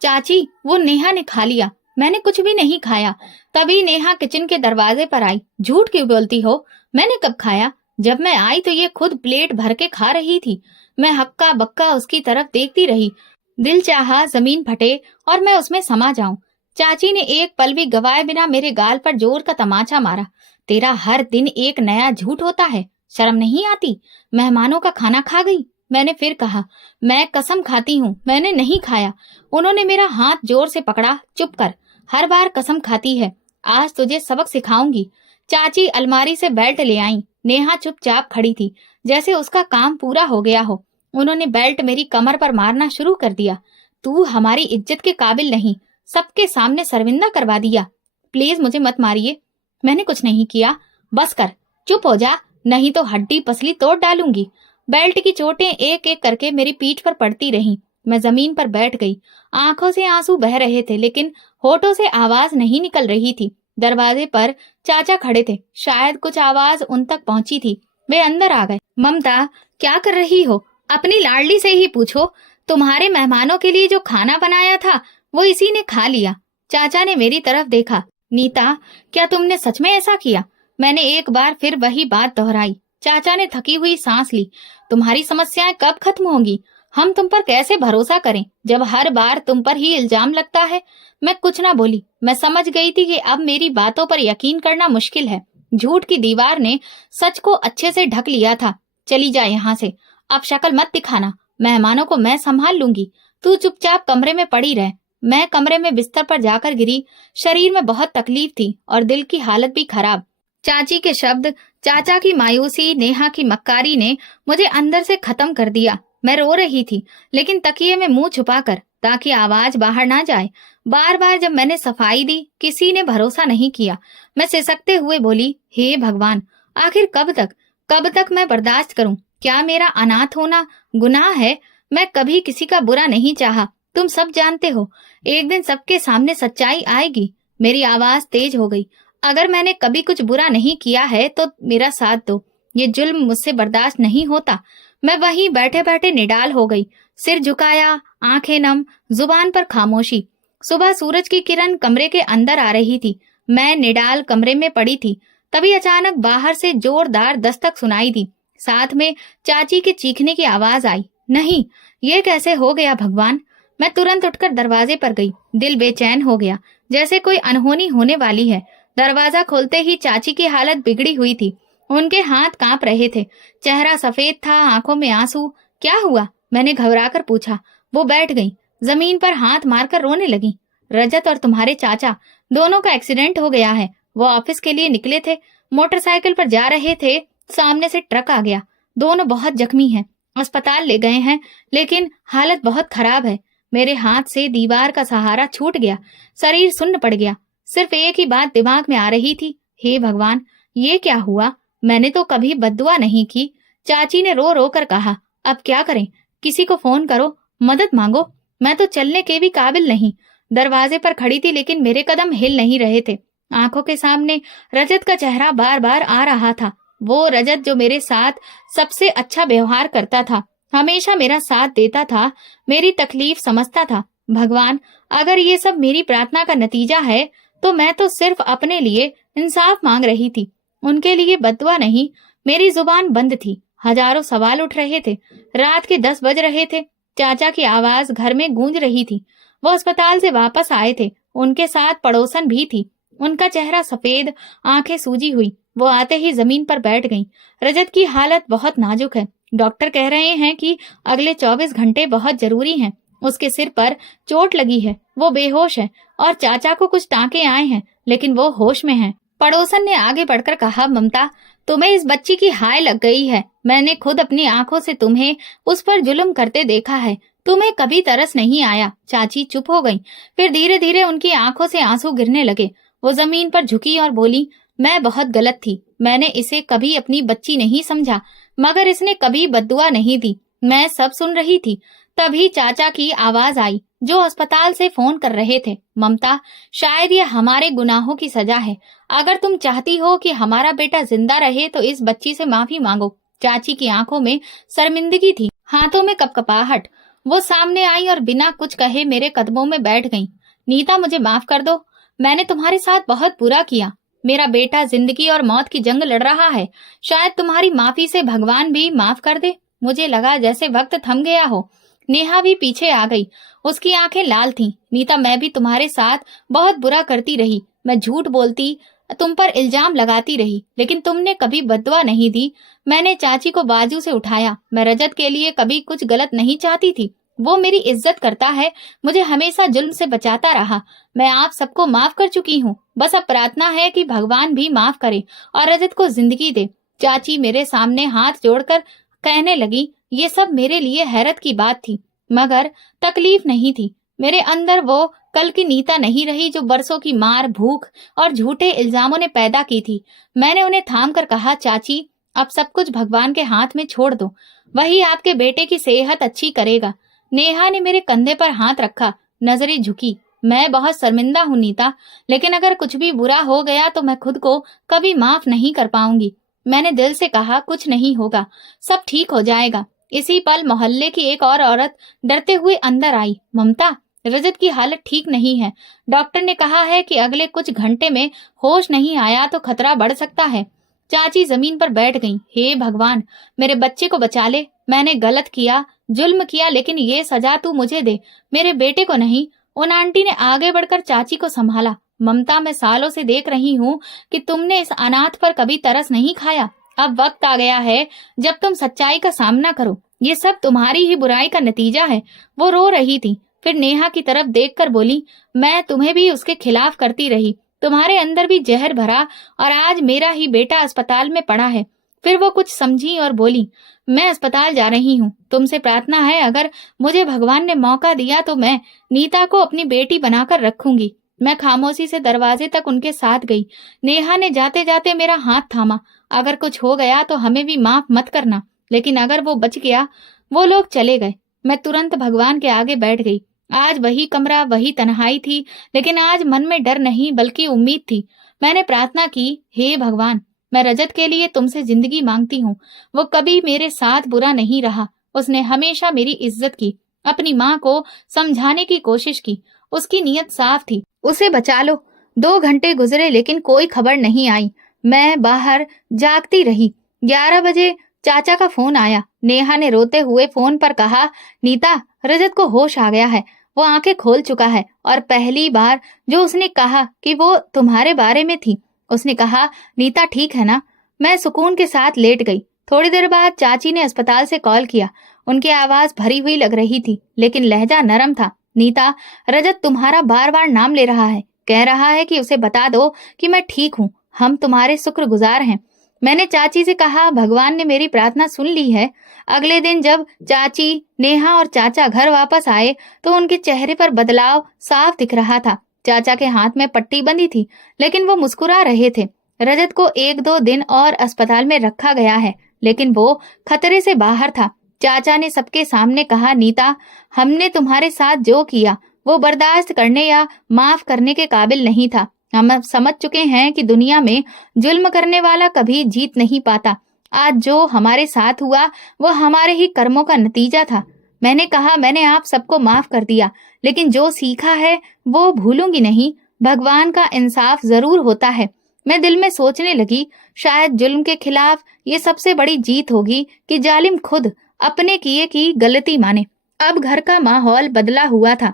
चाची वो नेहा ने खा लिया, मैंने कुछ भी नहीं खाया। तभी नेहा किचन के दरवाजे पर आई। झूठ क्यों बोलती हो? मैंने कब खाया? जब मैं आई तो ये खुद प्लेट भर के खा रही थी। मैं हक्का बक्का उसकी तरफ देखती रही। दिल चाहा जमीन फटे और मैं उसमें समा जाऊं। चाची ने एक पल भी गवाए बिना मेरे गाल पर जोर का तमाचा मारा। तेरा हर दिन एक नया झूठ होता है, शर्म नहीं आती? मेहमानों का खाना खा गई। मैंने फिर कहा, मैं कसम खाती हूँ मैंने नहीं खाया। उन्होंने मेरा हाथ जोर से पकड़ा। चुप कर, हर बार कसम खाती है। आज तुझे सबक सिखाऊंगी। चाची अलमारी से बेल्ट ले आई। नेहा चुपचाप खड़ी थी, जैसे उसका काम पूरा हो गया हो। उन्होंने बेल्ट मेरी कमर पर मारना शुरू कर दिया। तू हमारी इज्जत के काबिल नहीं, सबके सामने शर्मिंदा करवा दिया। प्लीज मुझे मत मारिए, मैंने कुछ नहीं किया। बस कर, चुप हो जा, नहीं तो हड्डी पसली तोड़ डालूंगी। बेल्ट की चोटें एक एक करके मेरी पीठ पर पड़ती रहीं। मैं जमीन पर बैठ गई। आंखों से आंसू बह रहे थे, लेकिन होठों से आवाज नहीं निकल रही थी। दरवाजे पर चाचा खड़े थे, शायद कुछ आवाज उन तक पहुंची थी। वे अंदर आ गए। ममता, क्या कर रही हो? अपनी लाडली से ही पूछो। तुम्हारे मेहमानों के लिए जो खाना बनाया था वो इसी ने खा लिया। चाचा ने मेरी तरफ देखा। नीता, क्या तुमने सच में ऐसा किया? मैंने एक बार फिर वही बात दोहराई। चाचा ने थकी हुई सांस ली। तुम्हारी समस्याएं कब खत्म होंगी? हम तुम पर कैसे भरोसा करें जब हर बार तुम पर ही इल्जाम लगता है? मैं कुछ ना बोली। मैं समझ गई थी कि अब मेरी बातों पर यकीन करना मुश्किल है। झूठ की दीवार ने सच को अच्छे से ढक लिया था। चली जा यहाँ से, अब शक्ल मत दिखाना। मेहमानों को मैं संभाल लूंगी, तू चुपचाप कमरे में पड़ी रह। मैं कमरे में बिस्तर पर जाकर गिरी। शरीर में बहुत तकलीफ थी और दिल की हालत भी खराब। चाची के शब्द, चाचा की मायूसी, नेहा की मक्कारी ने मुझे अंदर से खत्म कर दिया। मैं रो रही थी, लेकिन तकिए में मुंह छुपाकर, ताकि आवाज बाहर ना जाए। बार बार जब मैंने सफाई दी, किसी ने भरोसा नहीं किया। मैं सिसकते हुए बोली, हे भगवान, आखिर कब तक मैं बर्दाश्त करूं? क्या मेरा अनाथ होना गुनाह है? मैं कभी किसी का बुरा नहीं चाहा, तुम सब जानते हो। एक दिन सबके सामने सच्चाई आएगी। मेरी आवाज तेज हो गई। अगर मैंने कभी कुछ बुरा नहीं किया है तो मेरा साथ दो। ये जुल्म मुझसे बर्दाश्त नहीं होता। मैं वहीं बैठे बैठे निडाल हो गई। सिर झुकाया, आंखें नम, जुबान पर खामोशी। सुबह सूरज की किरण कमरे के अंदर आ रही थी। मैं निडाल कमरे में पड़ी थी। तभी अचानक बाहर से जोरदार दस्तक सुनाई दी। साथ में चाची के चीखने की आवाज आई। नहीं, ये कैसे हो गया भगवान? मैं तुरंत उठकर दरवाजे पर गई। दिल बेचैन हो गया, जैसे कोई अनहोनी होने वाली है। दरवाजा खोलते ही चाची की हालत बिगड़ी हुई थी। उनके हाथ कांप रहे थे, चेहरा सफेद था, आंखों में आंसू। क्या हुआ? मैंने घबराकर पूछा। वो बैठ गई, जमीन पर हाथ मारकर रोने लगी। रजत और तुम्हारे चाचा दोनों का एक्सीडेंट हो गया है। वो ऑफिस के लिए निकले थे, मोटरसाइकिल पर जा रहे थे, सामने से ट्रक आ गया। दोनों बहुत जख्मी हैं, अस्पताल ले गए हैं, लेकिन हालत बहुत खराब है। मेरे हाथ से दीवार का सहारा छूट गया, शरीर सुन्न पड़ गया। सिर्फ एक ही बात दिमाग में आ रही थी, हे भगवान, ये क्या हुआ? मैंने तो कभी बद्दुआ नहीं की। चाची ने रो रो कर कहा, अब क्या करें? किसी को फोन करो, मदद मांगो। मैं तो चलने के भी काबिल नहीं। दरवाजे पर खड़ी थी, लेकिन मेरे कदम हिल नहीं रहे थे। आंखों के सामने रजत का चेहरा बार बार आ रहा था। वो रजत जो मेरे साथ सबसे अच्छा व्यवहार करता था, हमेशा मेरा साथ देता था, मेरी तकलीफ समझता था। भगवान, अगर ये सब मेरी प्रार्थना का नतीजा है तो मैं तो सिर्फ अपने लिए इंसाफ मांग रही थी, उनके लिए बद्दुआ नहीं। मेरी जुबान बंद थी, हजारों सवाल उठ रहे थे। रात के 10 बज रहे थे। चाचा की आवाज घर में गूंज रही थी। वो अस्पताल से वापस आए थे, उनके साथ पड़ोसन भी थी। उनका चेहरा सफेद, आंखें सूजी हुई। वो आते ही जमीन पर बैठ गईं। रजत की हालत बहुत नाजुक है। डॉक्टर कह रहे हैं कि अगले 24 घंटे बहुत जरूरी हैं। उसके सिर पर चोट लगी है, वो बेहोश है, और चाचा को कुछ टांके आए हैं, लेकिन वो होश में हैं। पड़ोसन ने आगे बढ़कर कहा, ममता, तुम्हें इस बच्ची की हाय लग गई है। मैंने खुद अपनी आंखों से तुम्हें उस पर जुल्म करते देखा है। तुम्हें कभी तरस नहीं आया। चाची चुप हो गई। फिर धीरे धीरे उनकी आंखों से आंसू गिरने लगे। वो जमीन पर झुकी और बोली, मैं बहुत गलत थी। मैंने इसे कभी अपनी बच्ची नहीं समझा, मगर इसने कभी बद्दुआ नहीं दी। मैं सब सुन रही थी। तभी चाचा की आवाज आई, जो अस्पताल से फोन कर रहे थे। ममता, शायद ये हमारे गुनाहों की सजा है। अगर तुम चाहती हो कि हमारा बेटा जिंदा रहे तो इस बच्ची से माफी मांगो। चाची की आंखों में शर्मिंदगी थी, हाथों में कपकपाहट। वो सामने आई और बिना कुछ कहे मेरे कदमों में बैठ गईं। नीता, मुझे माफ कर दो। मैंने तुम्हारे साथ बहुत बुरा किया। मेरा बेटा जिंदगी और मौत की जंग लड़ रहा है। शायद तुम्हारी माफी से भगवान भी माफ कर दे। मुझे लगा जैसे वक्त थम गया हो। नेहा भी पीछे आ गई। उसकी आंखें लाल थीं। नीता, मैं भी तुम्हारे साथ बहुत बुरा करती रही। मैं झूठ बोलती, तुम पर इल्जाम लगाती रही, लेकिन तुमने कभी बद्दुआ नहीं दी। मैंने चाची को बाजू से उठाया। मैं रजत के लिए कभी कुछ गलत नहीं चाहती थी। वो मेरी इज्जत करता है, मुझे हमेशा जुल्म से बचाता रहा। मैं आप सबको माफ कर चुकी हूँ। बस अब प्रार्थना है कि भगवान भी माफ करे और रजत को जिंदगी दे। चाची मेरे सामने हाथ जोड़कर कहने लगी, ये सब मेरे लिए हैरत की बात थी, मगर तकलीफ नहीं थी। मेरे अंदर वो कल की नीता नहीं रही जो बरसों की मार, भूख और झूठे इल्जामों ने पैदा की थी। मैंने उन्हें थाम कर कहा, चाची, अब सब कुछ भगवान के हाथ में छोड़ दो। वही आपके बेटे की सेहत अच्छी करेगा। नेहा ने मेरे कंधे पर हाथ रखा, नजरें झुकी। मैं बहुत शर्मिंदा हूँ नीता, लेकिन अगर कुछ भी बुरा हो गया तो मैं खुद को कभी माफ नहीं कर पाऊंगी। मैंने दिल से कहा, कुछ नहीं होगा, सब ठीक हो जाएगा। इसी पल मोहल्ले की एक और औरत डरते हुए अंदर आई। ममता, रजत की हालत ठीक नहीं है। डॉक्टर ने कहा है कि अगले कुछ घंटे में होश नहीं आया तो खतरा बढ़ सकता है। चाची जमीन पर बैठ गईं। हे भगवान, मेरे बच्चे को बचा ले। मैंने गलत किया, जुल्म किया, लेकिन ये सजा तू मुझे दे, मेरे बेटे को नहीं। उन आंटी ने आगे बढ़कर चाची को संभाला। ममता, मैं सालों से देख रही हूँ कि तुमने इस अनाथ पर कभी तरस नहीं खाया। अब वक्त आ गया है जब तुम सच्चाई का सामना करो। ये सब तुम्हारी ही बुराई का नतीजा है। वो रो रही थी, फिर नेहा की तरफ देखकर बोली, मैं तुम्हें भी उसके खिलाफ करती रही। तुम्हारे अंदर भी जहर भरा और आज मेरा ही बेटा अस्पताल में पड़ा है। फिर वो कुछ समझी और बोली, मैं अस्पताल जा रही हूँ। तुमसे प्रार्थना है, अगर मुझे भगवान ने मौका दिया तो मैं नीता को अपनी बेटी बनाकर रखूंगी। मैं खामोशी से दरवाजे तक उनके साथ गई। नेहा ने जाते जाते मेरा हाथ थामा। अगर कुछ हो गया तो हमें भी माफ मत करना, लेकिन अगर वो बच गया। वो लोग चले गए। मैं तुरंत भगवान के आगे बैठ गई। आज वही कमरा, वही तन्हाई थी, लेकिन आज मन में डर नहीं बल्कि उम्मीद थी। मैंने प्रार्थना की, हे भगवान, मैं रजत के लिए तुमसे जिंदगी मांगती हूँ। वो कभी मेरे साथ बुरा नहीं रहा। उसने हमेशा मेरी इज्जत की। अपनी माँ को समझाने की कोशिश की। उसकी नीयत साफ थी, उसे बचा लो। 2 घंटे गुजरे लेकिन कोई खबर नहीं आई। मैं बाहर जागती रही। 11 बजे चाचा का फोन आया। नेहा ने रोते हुए फोन पर कहा, नीता, रजत को होश आ गया है। वो आंखें खोल चुका है और पहली बार जो उसने कहा कि वो तुम्हारे बारे में थी। उसने कहा, नीता ठीक है ना? मैं सुकून के साथ लेट गई। थोड़ी देर बाद चाची ने अस्पताल से कॉल किया। उनकी आवाज भरी हुई लग रही थी, लेकिन लहजा नरम था। नीता, रजत तुम्हारा बार बार नाम ले रहा है, कह रहा है कि उसे बता दो कि मैं ठीक हूँ। हम तुम्हारे शुक्रगुजार हैं। मैंने चाची से कहा, भगवान ने मेरी प्रार्थना सुन ली है। अगले दिन जब चाची, नेहा और चाचा घर वापस आए तो उनके चेहरे पर बदलाव साफ दिख रहा था। चाचा के हाथ में पट्टी बंधी थी, लेकिन वो मुस्कुरा रहे थे। रजत को 1-2 दिन और अस्पताल में रखा गया है, लेकिन वो खतरे से बाहर था। चाचा ने सबके सामने कहा, नीता, हमने तुम्हारे साथ जो किया वो बर्दाश्त करने या माफ करने के काबिल नहीं था। हम अब समझ चुके हैं कि दुनिया में जुल्म करने वाला कभी जीत नहीं पाता। आज जो हमारे साथ हुआ वो हमारे ही कर्मों का नतीजा था। मैंने कहा, मैंने आप सबको माफ कर दिया, लेकिन जो सीखा है वो भूलूंगी नहीं। भगवान का इंसाफ जरूर होता है। मैं दिल में सोचने लगी, शायद जुल्म के खिलाफ ये सबसे बड़ी जीत होगी कि जालिम खुद अपने किए की गलती माने। अब घर का माहौल बदला हुआ था।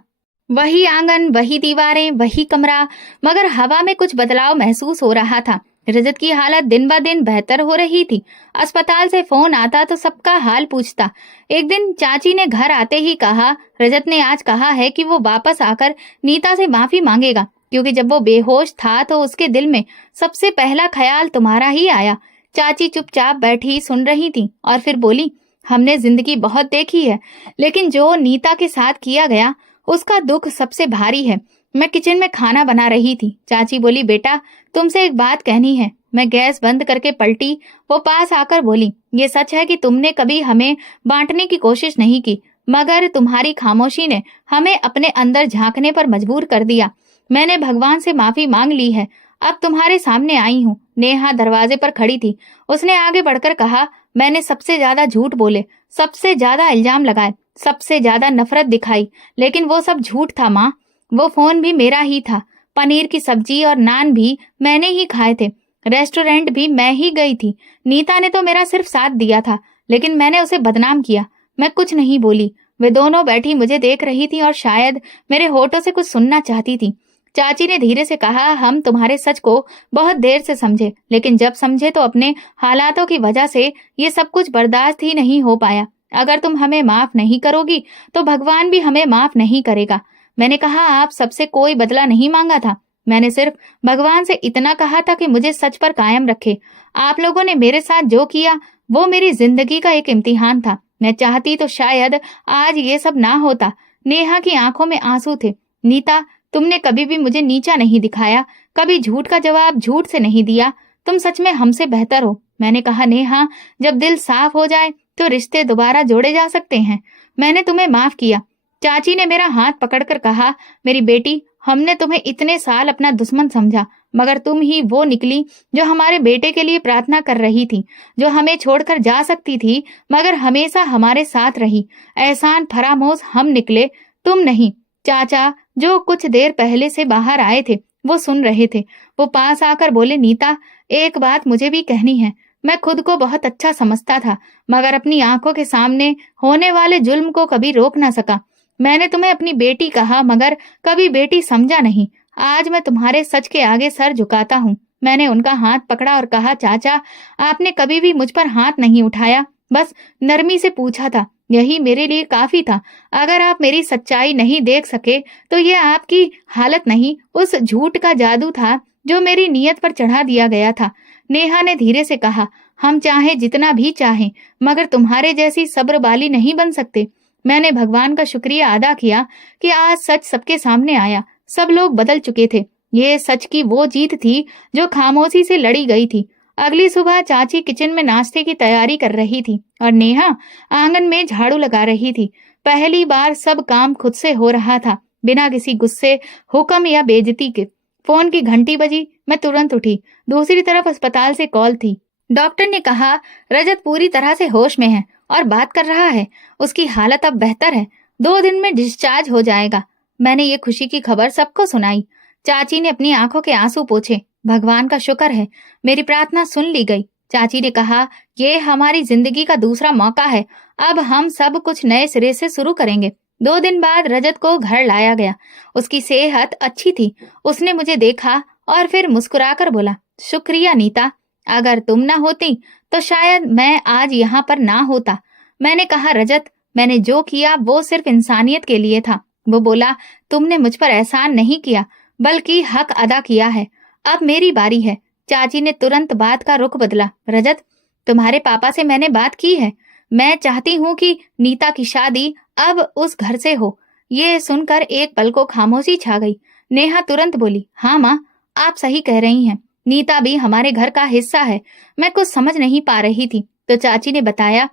वही आंगन, वही दीवारें, वही कमरा, मगर हवा में कुछ बदलाव महसूस हो रहा था। रजत की हालत दिन ब दिन बेहतर हो रही थी। अस्पताल से फोन आता तो सबका हाल पूछता। एक दिन चाची ने घर आते ही कहा, रजत ने आज कहा है कि वो वापस आकर नीता से माफी मांगेगा, क्योंकि जब वो बेहोश था तो उसके दिल में सबसे पहला ख्याल तुम्हारा ही आया। चाची चुपचाप बैठी सुन रही थी और फिर बोली, हमने जिंदगी बहुत देखी है, लेकिन जो नीता के साथ किया गया उसका दुख सबसे भारी है। मैं किचन में खाना बना रही थी। चाची बोली, बेटा तुमसे एक बात कहनी है। मैं गैस बंद करके पलटी। वो पास आकर बोली, ये सच है कि तुमने कभी हमें बांटने की कोशिश नहीं की, मगर तुम्हारी खामोशी ने हमें अपने अंदर झांकने पर मजबूर कर दिया। मैंने भगवान से माफी मांग ली है, अब तुम्हारे सामने आई हूँ। नेहा दरवाजे पर खड़ी थी। उसने आगे बढ़कर कहा, मैंने सबसे ज्यादा झूठ बोले, सबसे ज्यादा इल्जाम लगाए, सबसे ज्यादा नफरत दिखाई, लेकिन वो सब झूठ था माँ। वो फोन भी मेरा ही था, पनीर की सब्जी और नान भी मैंने ही खाए थे, रेस्टोरेंट भी मैं ही गई थी। नीता ने तो मेरा सिर्फ साथ दिया था, लेकिन मैंने उसे बदनाम किया। मैं कुछ नहीं बोली। वे दोनों बैठी मुझे देख रही थी और शायद मेरे होठों से कुछ सुनना चाहती थी। चाची ने धीरे से कहा, हम तुम्हारे सच को बहुत देर से समझे, लेकिन जब समझे तो अपने हालातों की वजह से ये सब कुछ बर्दाश्त ही नहीं हो पाया। अगर तुम हमें माफ नहीं करोगी तो भगवान भी हमें माफ नहीं करेगा। मैंने कहा, आप सबसे कोई बदला नहीं मांगा था, मैंने सिर्फ भगवान से इतना कहा था कि मुझे सच पर कायम रखे। आप लोगों ने मेरे साथ जो किया वो मेरी जिंदगी का एक इम्तिहान था। मैं चाहती तो शायद आज ये सब ना होता। नेहा की आंखों में आंसू थे। नीता, तुमने कभी भी मुझे नीचा नहीं दिखाया, कभी झूठ का जवाब झूठ से नहीं दिया। तुम सच में हमसे बेहतर हो। मैंने कहा, नेहा, जब दिल साफ हो जाए तो रिश्ते दोबारा जोड़े जा सकते हैं। मैंने तुम्हें माफ किया। चाची ने मेरा हाथ पकड़कर कहा, मेरी बेटी, हमने तुम्हें इतने साल अपना दुश्मन समझा, मगर तुम ही वो निकली जो हमारे बेटे के लिए प्रार्थना कर रही थी, जो हमें छोड़कर जा सकती थी मगर हमेशा हमारे साथ रही। एहसान फरामोश हम निकले, तुम नहीं। चाचा, जो कुछ देर पहले से बाहर आए थे, वो सुन रहे थे। वो पास आकर बोले, नीता, एक बात मुझे भी कहनी है। मैं खुद को बहुत अच्छा समझता था, मगर अपनी आंखों के सामने होने वाले जुल्म को कभी रोक ना सका। मैंने तुम्हें अपनी बेटी कहा, मगर कभी बेटी समझा नहीं। आज मैं तुम्हारे सच के आगे सर झुकाता हूँ। मैंने उनका हाथ पकड़ा और कहा, चाचा, आपने कभी भी मुझ पर हाथ नहीं उठाया, बस नरमी से पूछा था, यही मेरे लिए काफी था। अगर आप मेरी सच्चाई नहीं देख सके तो ये आपकी हालत नहीं, उस झूठ का जादू था जो मेरी नीयत पर चढ़ा दिया गया था। नेहा ने धीरे से कहा, हम चाहे जितना भी चाहें, मगर तुम्हारे जैसी सब्र वाली नहीं बन सकते। मैंने भगवान का शुक्रिया अदा किया कि आज सच सबके सामने आया। सब लोग बदल चुके थे। ये सच की वो जीत थी जो खामोशी से लड़ी गई थी। अगली सुबह चाची किचन में नाश्ते की तैयारी कर रही थी और नेहा आंगन में झाड़ू लगा रही थी। पहली बार सब काम खुद से हो रहा था, बिना किसी गुस्से, हुक्म या बेइज्जती के। फोन की घंटी बजी, मैं तुरंत उठी। दूसरी तरफ अस्पताल से कॉल थी। डॉक्टर ने कहा, रजत पूरी तरह से होश में है और बात कर रहा है। उसकी हालत अब बेहतर है, 2 दिन में डिस्चार्ज हो जाएगा। मैंने ये खुशी की खबर सबको सुनाई। चाची ने अपनी आंखों के आंसू पोंछे। भगवान का शुक्र है, मेरी प्रार्थना सुन ली गई। चाची ने कहा, ये हमारी जिंदगी का दूसरा मौका है, अब हम सब कुछ नए सिरे से शुरू करेंगे। 2 दिन बाद रजत को घर लाया गया। उसकी सेहत अच्छी थी। उसने मुझे देखा और फिर मुस्कुराकर बोला, शुक्रिया नीता, अगर तुम ना होती तो शायद मैं आज यहाँ पर ना होता। मैंने कहा, रजत, मैंने जो किया वो सिर्फ इंसानियत के लिए था। वो बोला, तुमने मुझ पर एहसान नहीं किया, बल्कि हक अदा किया है। अब मेरी बारी है। चाची ने तुरंत बात का रुख बदला, रजत, तुम्हारे पापा से मैंने बात की है। मैं चाहती हूँ कि नीता की शादी अब उस घर से हो। ये सुनकर एक पल को खामोशी छा गई। नेहा तुरंत बोली, हाँ माँ, आप सही कह रही हैं, नीता भी हमारे घर का हिस्सा है। मैं कुछ समझ नहीं पा रही थी तो चाची ने बताया,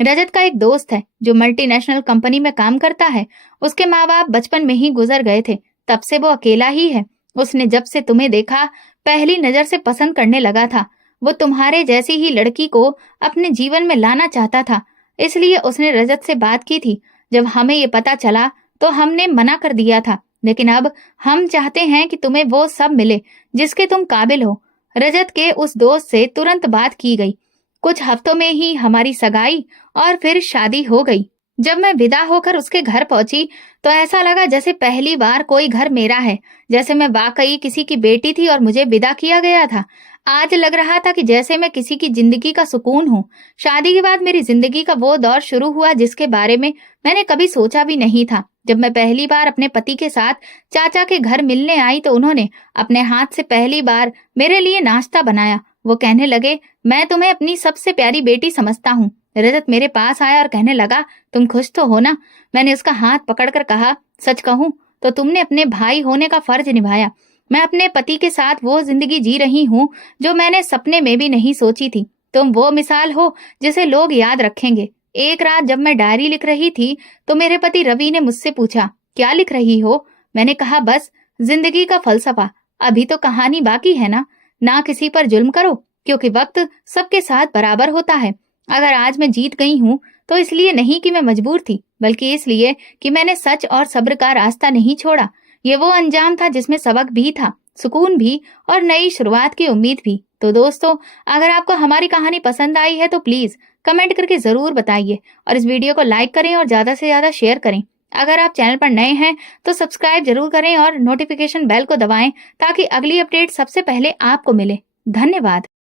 रजत का एक दोस्त है जो मल्टीनेशनल कंपनी में काम करता है। उसके माँ बाप बचपन में ही गुजर गए थे, तब से वो अकेला ही है। उसने जब से तुम्हें देखा पहली नजर से पसंद करने लगा था। वो तुम्हारे जैसी ही लड़की को अपने जीवन में लाना चाहता था, इसलिए उसने रजत से बात की थी। जब हमें ये पता चला तो हमने मना कर दिया था, लेकिन अब हम चाहते हैं कि तुम्हें वो सब मिले जिसके तुम काबिल हो। रजत के उस दोस्त से तुरंत बात की गई। कुछ हफ्तों में ही हमारी सगाई और फिर शादी हो गई। जब मैं विदा होकर उसके घर पहुंची तो ऐसा लगा जैसे पहली बार कोई घर मेरा है, जैसे मैं वाकई किसी की बेटी थी और मुझे विदा किया गया था। आज लग रहा था कि जैसे मैं किसी की जिंदगी का सुकून हूँ। शादी के बाद मेरी जिंदगी का वो दौर शुरू हुआ जिसके बारे में मैंने कभी सोचा भी नहीं था। जब मैं पहली बार अपने पति के साथ चाचा के घर मिलने आई तो उन्होंने अपने हाथ से पहली बार मेरे लिए नाश्ता बनाया। वो कहने लगे, मैं तुम्हें अपनी सबसे प्यारी बेटी समझता हूँ। रजत मेरे पास आया और कहने लगा, तुम खुश तो हो ना? मैंने उसका हाथ पकड़कर कहा, सच कहूँ तो तुमने अपने भाई होने का फर्ज निभाया। मैं अपने पति के साथ वो जिंदगी जी रही हूँ जो मैंने सपने में भी नहीं सोची थी। तुम वो मिसाल हो जिसे लोग याद रखेंगे। एक रात जब मैं डायरी लिख रही थी तो मेरे पति रवि ने मुझसे पूछा, क्या लिख रही हो? मैंने कहा, बस जिंदगी का फलसफा। अभी तो कहानी बाकी है ना किसी पर जुल्म करो, क्योंकि वक्त सबके साथ बराबर होता है। अगर आज मैं जीत गई हूँ तो इसलिए नहीं कि मैं मजबूर थी, बल्कि इसलिए कि मैंने सच और सब्र का रास्ता नहीं छोड़ा। ये वो अंजाम था जिसमें सबक भी था, सुकून भी और नई शुरुआत की उम्मीद भी। तो दोस्तों, अगर आपको हमारी कहानी पसंद आई है तो प्लीज कमेंट करके जरूर बताइए और इस वीडियो को लाइक करें और ज्यादा से ज्यादा शेयर करें। अगर आप चैनल पर नए हैं तो सब्सक्राइब जरूर करें और नोटिफिकेशन बेल को दबाएं ताकि अगली अपडेट सबसे पहले आपको मिले। धन्यवाद।